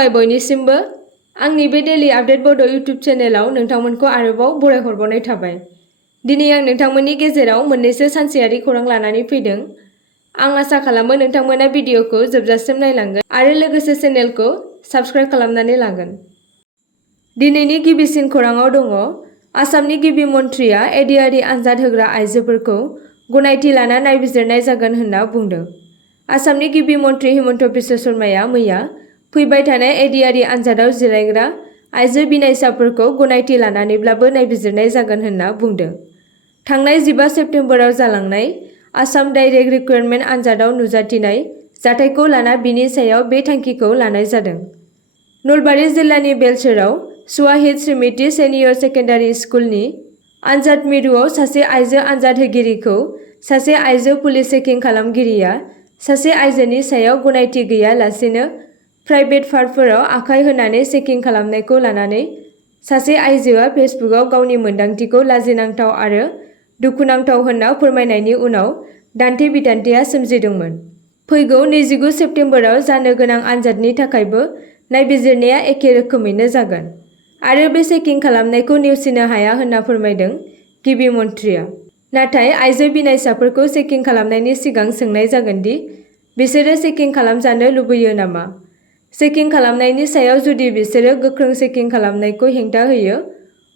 खुलुमबाय बयनिसिमबो आंनि बे डेली आपडेट बड' इउट्युब चेनेलाव नोंथांमोनखौ आरोबाव बरायहरबावनाय थाबाय। दिनै आं नोंथांमोननि गेजेराव मोननैसो सानसेयारि खौरां लानानै फैदों। आं आसा खालामो नोंथांमोना भिडिअखौ जोबजासिम नायलांगोन आरो लोगोसे चेनेलखौ साबस्क्राइब खालामनानै लागोन। दिनैनि गिबिसिन खौराङाव दङ आसामनि गिबि मन्थ्रिया एडिआरइ आनजाद होग्रा आइजोफोरखौ गनायथि लाना नायबिजिरनाय जागोन होनना बुंदों। आसामनि गिबि मन्थ्रि हिमन्त बिश्व शर्माया मैया फैबाय थानाय एडिआरइ आनजादाव जिरायग्रा आइजो बिनायसाफोरखौ गनायथि लानानैब्लाबो नायबिजिरनाय जागोन होनना बुंदों। थांनाय 15 सेप्तेम्बराव जालांनाय आसाम डाइरेक्ट रिक्रुटमेन्ट आनजादाव नुजाथिनाय जाथायखौ लाना बिनि सायाव बे थांखिखौ लानाय जादों। नलबारि जिल्लानि बेलसोराव सुवाहिद स्मृति सेनियर सेकेन्डारि स्कुलनि आनजाद मिरुआव सासे आइजो आनजाद होगिरिखौ सासे आइजो पुलिस चेकिं खालामगिरिया सासे आइजोनि सायाव गनायथि गैयालासेनो प्राइभेट पार्टफोराव आखाइ होनानै चेकिं खालामनायखौ लानानै सासे आइजोआ फेसबुकआव गावनि मोन्दांथिखौ लाजिनांथाव आरो दुखुनांथाव होनना फोरमायनायनि उनाव दान्थे-बिदान्थेया सोमजिदोंमोन। फैगौ 29 सेप्तेम्बराव जानो गोनां आनजादनि थाखायबो नायबिजिरनाया एखे रोखोमैनो जागोन आरो बे चेकिं खालामनायखौ नेवसिनो हाया होनना फोरमायदों गिबि मन्थ्रिया। नाथाय आइजो बिनायसाफोरखौ चेकिं खालामनायनि सिगां सोंनाय जागोन दि बिसोरो चेकिं खालामजानो लुबैयो नामा। चेकिं खालामनायनि सायाव जुदि बिसोरो गोख्रों चेकिं खालामनायखौ हेंथा होयो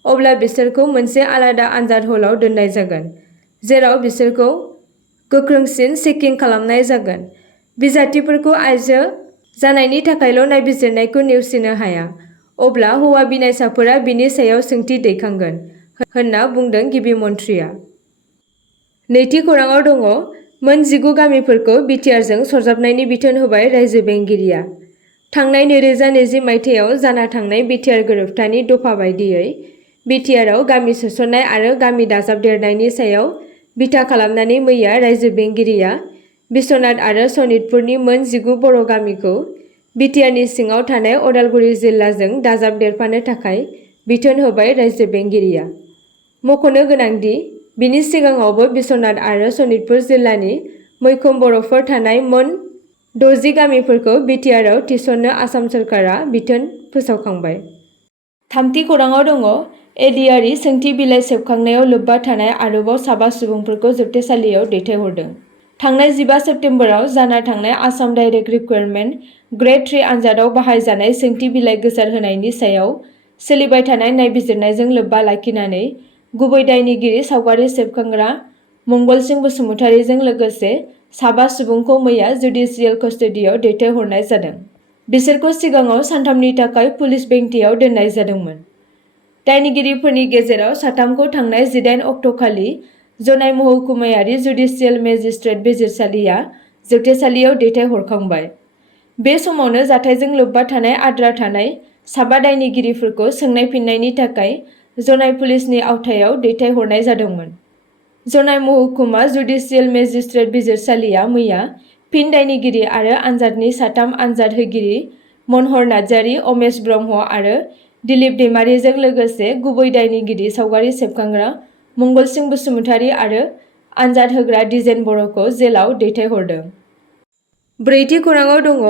अब्ला बिसोरखौ मोनसे आलादा आनजाद हलाव दोननाय जागोन जेराव बिसोरखौ गोख्रोंसिन चेकिं खालामनाय जागोन। बिजाथिफोरखौ आइजो जानायनि थाखायल' नायबिजिरनायखौ नेवसिनो हाया अब्ला हौवा बिनायसाफोरा बिनि सायाव सोंथि दैखांगोन होनना बुंदों गिबि मन्थ्रिया। नैथि खौराङाव दङ मोन 19 गामिफोरखौ BTRजों सरजाबनायनि बिथोन होबाय रायजो बेंगिरिया। थांनाय 2020 मायथाइयाव जाना थांनाय BTR गोरोबथानि दफा बायदियै BTRआव गामि सोसननाय आरो गामि दाजाबदेरनायनि सायाव बिथा खालामनानै मैया रायजो बेंगिरिया बिश्वनाथ आरो सनितपुरनि मोन 19 बर' गामिखौ BTRनि सिङाव थानाय अदालगुरि जिल्लाजों दाजाबदेरफानो थाखाय बिथोन होबाय रायजो बेंगिरिया। मख'नो गोनांदि बिनि सिगाङावबो बिश्वनाथ आरो सनितपुर जिल्लानि मैखोम बर'फोर थानाय मोन 60 गामिफोरखौ BTRआव थिसननो आसाम सोरखारा बिथोन फोसावखांबाय। थामथि खौराङाव दङ एडिआरइ सोंथि बिलाइ सेबखांनायाव लोब्बा थानाय आरोबाव 7 सुबुंफोरखौ जोबथेसालियाव दैथायहरदों। थांनाय 15 सेप्तेम्बराव जाना थांनाय आसाम डाइरेक्ट रिक्रुटमेन्ट ग्रेड 3 आनजादाव बाहायजानाय सोंथि बिलाइ गोसारहोनायनि सायाव सोलिबाय थानाय नायबिजिरनायजों लोब्बा लाखिनानै गुबै दायनिगिरि सावगारि सेबखांग्रा मंगलसिं बसुमतारीजों लोगोसे 7 सुबुंखौ मैया जुडिसियेल कास्टडियाव दैथायहरनाय जादों। बिसोरखौ सिगाङाव सानथामनि थाखाय पुलिस बेंटियाव दोननाय जादोंमोन। दायनिगिरिफोरनि गेजेराव 3खौ थांनाय 18 अक्ट'खालि जनाय महकुमायारि जुडिसियेल मेजिस्ट्रेट बिजिरसालिया जोबथेसालियाव दैथायहरखांबाय। बे समावनो जाथायजों लोब्बा थानाय आद्रा थानाय 7 दायनिगिरिफोरखौ सोंनाय फिननायनि थाखाय जनाय पुलिसनि आवथायाव दैथायहरनाय जादोंमोन। जनाय महकुमा जुडिसियेल मेजिस्ट्रेट बिजिरसालिया मैया फिन दायनिगिरि आरो आनजादनि 3 आनजाद होगिरि मनहर नार्जारी, अमेश ब्रह्म आरो दिलीप दैमारीजों लोगोसे गुबै दायनिगिरि सावगारि सेबखांग्रा मंगलसिं बसुमतारी आरो आनजाद होग्रा दिजेन बर'खौ जेलाव दैथायहरदों। ब्रैथि खौराङाव दङ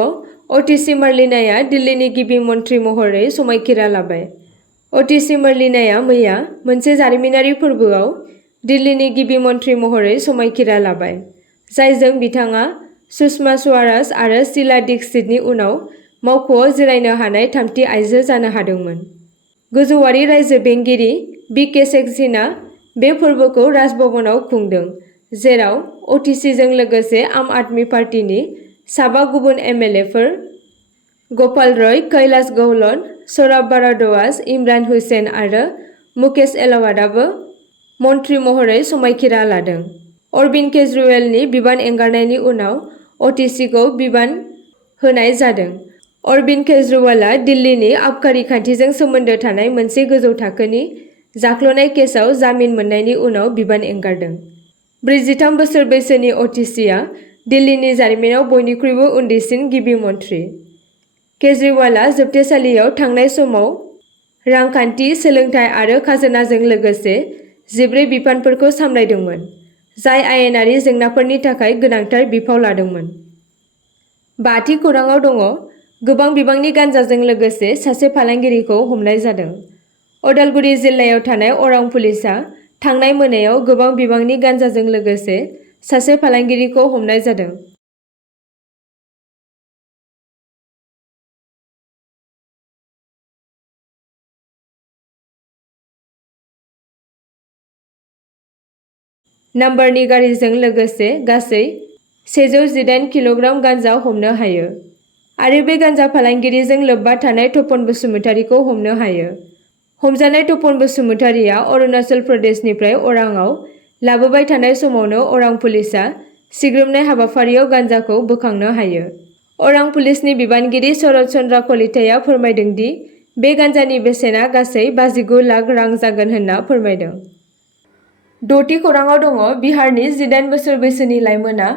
अतिसि मार्लिनाया दिल्लीनि गिबि मन्थ्रि महरै समायखिरा लाबाय। अतिसि मार्लिनाया मैया मोनसे जारिमिनारि फोरबोआव दिल्लीनि गिबि मन्थ्रि महरै समायखिरा लाबाय, जायजों बिथाङा सुषमा स्वराज आरो शीला दीक्षितनि उनाव मावख'आव जिरायनो हानाय थामथि आइजो जानो हादोंमोन। गोजौआरि रायजो बेंगिरि बि.के. सेक्सेना बे फोरबोखौ राजभवनाव खुंदों, जेराव अतिसिजों लोगोसे आम आदमी पार्टीनि 7 गुबुन एमएलएफोर गपाल रय, कैलाश गहलट, सौरभ भारद्वाज, इमरान हुसैन आरो मुकेश एलावादाबो मन्थ्रि महरै समायखिरा लादों। अरबिन्द केजरीवालनि बिबान एंगारनायनि उनाव अतिसिखौ बिबान होनाय जादों। अरबिन्द केजरीवालआ दिल्लीनि आबखारि खान्थिजों सोमोन्दो थानाय मोनसे गोजौ थाखोनि जाख्ल'नाय केसआव जामिन मोननायनि उनाव बिबान एंगारदों। 43 बोसोर बैसोनि अतिसिआ दिल्लीनि जारिमिनाव बयनिख्रुइबो उन्दैसिन गिबि मन्थ्रि। केजरीवालआ जोबथेसालियाव थांनाय समाव रांखान्थि, सोलोंथाय आरो खाजोनाजों लोगोसे 14 बिफानफोरखौ सामलायदोंमोन, जाय आयेनारि जेंनाफोरनि थाखाय गोनांथार बिफाव लादोंमोन। बाथि खौराङाव दङ गोबां बिबांनि गान्जाजों लोगोसे सासे फालांगिरिखौ हमनाय जादों। उदालगुरि जिल्लायाव थानाय अरां पुलिसआ थांनाय मोनायाव गोबां बिबांनि गान्जाजों लोगोसे सासे फालांगिरिखौ हमनाय जादों। नाम्बारनि गारिजों लोगोसे गासै 118 किल'ग्राम गान्जा हमनो हायो। आरो बे गान्जा फालांगिरिजों लोब्बा थानाय तपन बसुमतारीखौ हमनो हायो। हमजानाय तपन बसुमतारीया अरुणाचल प्रदेशनिफ्राय अरांआव लाबोबाय थानाय समावनो अरां पुलिसआ सिग्रोमनाय हाबाफारियाव गान्जाखौ बोखांनो हायो। अरां पुलिसनि बिबानगिरि शरद चन्द्र कलिताया फोरमायदों दि बे गान्जानि बेसेना गासै 59 लाख रां जागोन होनना फोरमायदों। द'थि खौराङाव दङ बिहारनि 18 बोसोर बैसोनि लाइमोनआ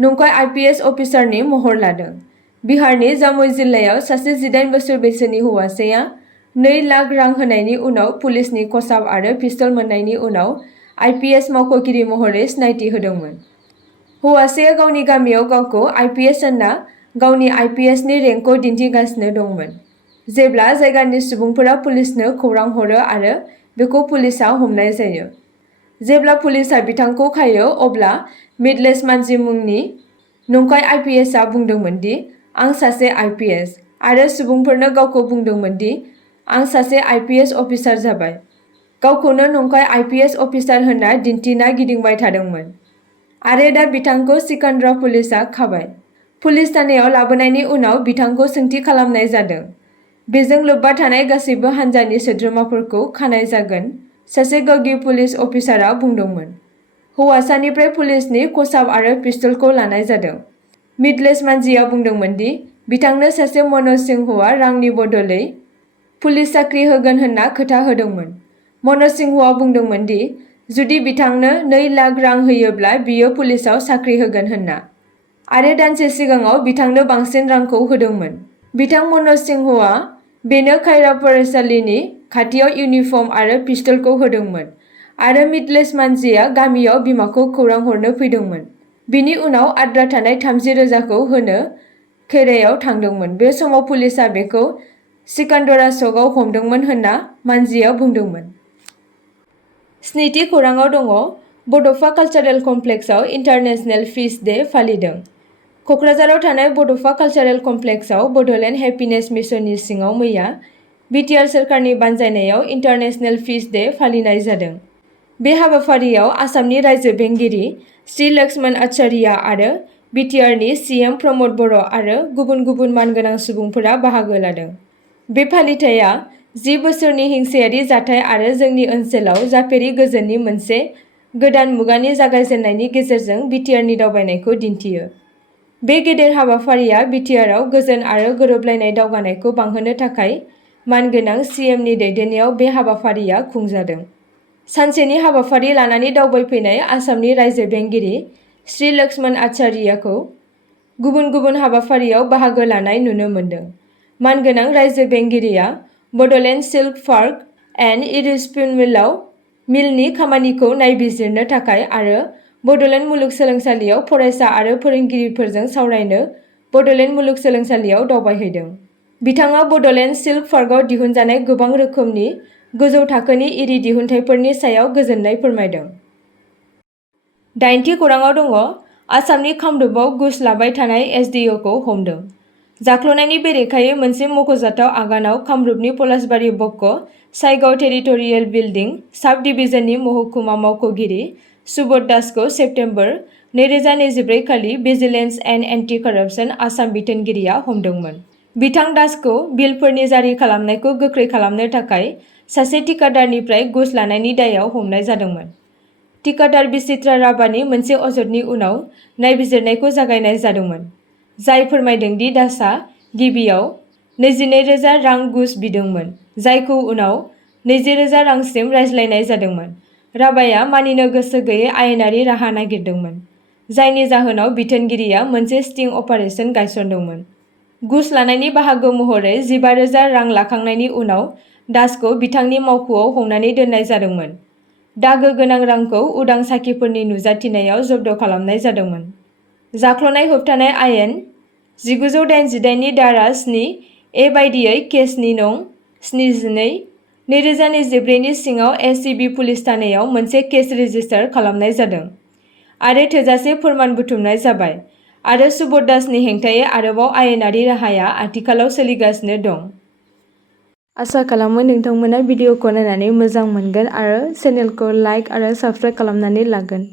नंखाय IPS अफिसारनि महर लादों। बिहारनि जामुई जिल्लायाव सासे 18 बोसोर बैसोनि हौवासाया 2 लाख रां होनायनि उनाव पुलिसनि खसाब आरो पिस्तल मोननायनि उनाव IPS मावख'गिरि महरै सिनायथि होदोंमोन। हौवासाया गावनि गामियाव गावखौ IPS होनना गावनि IPSनि रेंकखौ दिन्थिगासिनो दंमोन। जेब्ला जायगानि सुबुंफोरा पुलिसनो खौरां हरो आरो बेखौ पुलिसआ हमनाय जायो। जेब्ला पुलिसआ बिथांखौ खायो अब्ला मिडलेस मानजि मुंनि नंखाय IPSआ बुंदोंमोन दि आं सासे IPS आरो सुबुंफोरनो गावखौ बुंदोंमोन दि आं सासे IPS अफिसार जाबाय। गावखौनो नंखाय IPS अफिसार होनना दिन्थिना गिदिंबाय थादोंमोन। आरो दा बिथांखौ सिकन्द्रा पुलिसआ खाबाय। पुलिस थानायाव लाबोनायनि उनाव बिथांखौ सोंथि खालामनाय जादों। बेजों लोब्बा थानाय गासैबो हान्जानि सोद्रोमाफोरखौ खानाय जागोन, सासे गागि पुलिस अफिसारआ बुंदोंमोन। हौवासानिफ्राय पुलिसनि खसाब आरो पिस्तलखौ लानाय जादों। मिडलेस मानजिया बुंदोंमोन दि बिथांनो सासे मनज सिंहआ रांनि बदलै पुलिस साख्रि होगोन होनना खोथा होदोंमोन। मनज सिंहआ बुंदोंमोन दि जुदि बिथांनो 2 लाख रां होयोब्ला बियो पुलिसआव साख्रि होगोन होनना। आरो दानसे सिगाङाव बिथांनो बांसिन रांखौ होदोंमोन। बिथां मनज सिंहआ बेनो खायरा फरायसालिनि खाथियाव इउनिफर्म आरो पिस्तलखौ होदोंमोन। आरो मिडलेस मानजिया गामियाव बिमाखौ खौरां हरनो फैदोंमोन। बिनि उनाव आद्रा थानाय 30,000खौ होनो खेरायाव थांदोंमोन। बे समाव पुलिसआ बेखौ सिकान्दरा चकआव हमदोंमोन होनना मानजिया बुंदोंमोन। 7थि खौराङाव दङ बड'फा कालचारेल कमप्लेक्सआव इन्टारनेशनेल पीस डे फालिदों। क'क्राझाराव थानाय बड'फा कालचारेल कमप्लेक्सआव बड'लेण्ड हेपिनेस मिशननि सिङाव मैया BTR सोरखारनि बानजायनायाव इन्टारनेशनेल पीस डे फालिनाय जादों। बे हाबाफारियाव आसामनि रायजो बेंगिरि श्री लक्ष्मण आचार्य आरो BTRनि CM प्रमद बर' आरो गुबुन गुबुन मानगोनां सुबुंफोरा बाहागो लादों। बे फालिथाइया 10 बोसोरनि हिंसायारि जाथाय आरो जोंनि ओनसोलाव जाफेरि गोजोननि मोनसे गोदान मुगानि जागायजेन्नायनि गेजेरजों BTRनि दावबायनायखौ दिन्थियो। बे गेदेर हाबाफारिया BTRआव गोजोन आरो गोरोबलायनाय दावगानायखौ बांहोनो थाखाय मानगोनां CMनि दैदेननायाव बे हाबाफारिया खुंजादों। सानसेनि हाबाफारि लानानै दावबायफैनाय आसामनि रायजो बेंगिरि श्री लक्ष्मण आचार्यखौ गुबुन गुबुन हाबाफारियाव बाहागो लानाय नुनो मोन्दों। मानगोनां रायजो बेंगिरिया बड'लेण्ड सिल्क पार्क एन्ड इरिस्पिन मिलनि खामानिखौ नायबिजिरनो थाखाय आरो बड'लेण्ड मुलुगसोलोंसालियाव फरायसा आरो फोरोंगिरिफोरजों सावरायनो बड'लेण्ड मुलुगसोलोंसालियाव दावबायहैदों। बिथाङा बड'लेण्ड सिल्क पार्कआव दिहुनजानाय गोबां रोखोमनि गोजौ थाखोनि इरि दिहुनथायफोरनि सायाव गोजोननाय फोरमायदों। 8थि खौराङाव दङ आसामनि कामरुपआव घुस लाबाय थानाय SDOखौ हमदों। जाख्ल'नायनि बेरेखायै मोनसे मख'जाथाव आगानाव कामरुपनि पलासबारि बक्क' साइगाव टेरिटरियेल बिल्डिं साब डिभिजननि महकुमा मावख'गिरि सुबोध दासखौ सेप्तेम्बर 2024 खालि vigilance and anti corruption Assam बिथोनगिरिया हमदोंमोन। बिथां दासखौ बिलफोरनि जारि खालामनायखौ गोख्रै खालामनो थाखाय सासे थिकादारनिफ्राय घुस लानायनि दायआव हमनाय जादोंमोन। थिकादार बिचित्रा राभानि मोनसे अजदनि उनाव नायबिजिरनायखौ जागायनाय जादोंमोन, जाय फोरमायदों दि दासआ गिबियाव 22,000 रां घुस बिदोंमोन, जायखौ उनाव 20,000 रांसिम रायज्लायनाय जादोंमोन। राभाया मानिनो गोसो गैयै आयेनारि राहा नागिरदोंमोन, जायनि जाहोनाव बिथोनगिरिया मोनसे स्टिं अपारेसन गायसनदोंमोन। घुस लानायनि बाहागो महरै 15,000 रां लाखांनायनि उनाव दासखौ बिथांनि मावख'आव हमनानै दोननाय जादोंमोन। दागो गोनां रांखौ उदां साखिफोरनि नुजाथिनायाव जब्द खालामनाय जादोंमोन। जाख्ल'नाय होबथानाय आयेन 1988 नि धारा 7 ए बायदियै केसनि नं 72 2024 नि सिङाव एससिबि पुलिस थानायाव मोनसे केस रेजिस्टार खालामनाय जादों आरो थोजासे फोरमान बुथुमनाय जाबाय आरो सुबोध दासनि हेंथायै आरोबाव आयेनारि राहाया आथिखालाव सोलिगासिनो दं। आसा खालामो नोंथांमोना भिडिअखौ नायनानै मोजां मोनगोन आरो चेनेलखौ लाइक आरो साबस्क्राइब खालामनानै लागोन।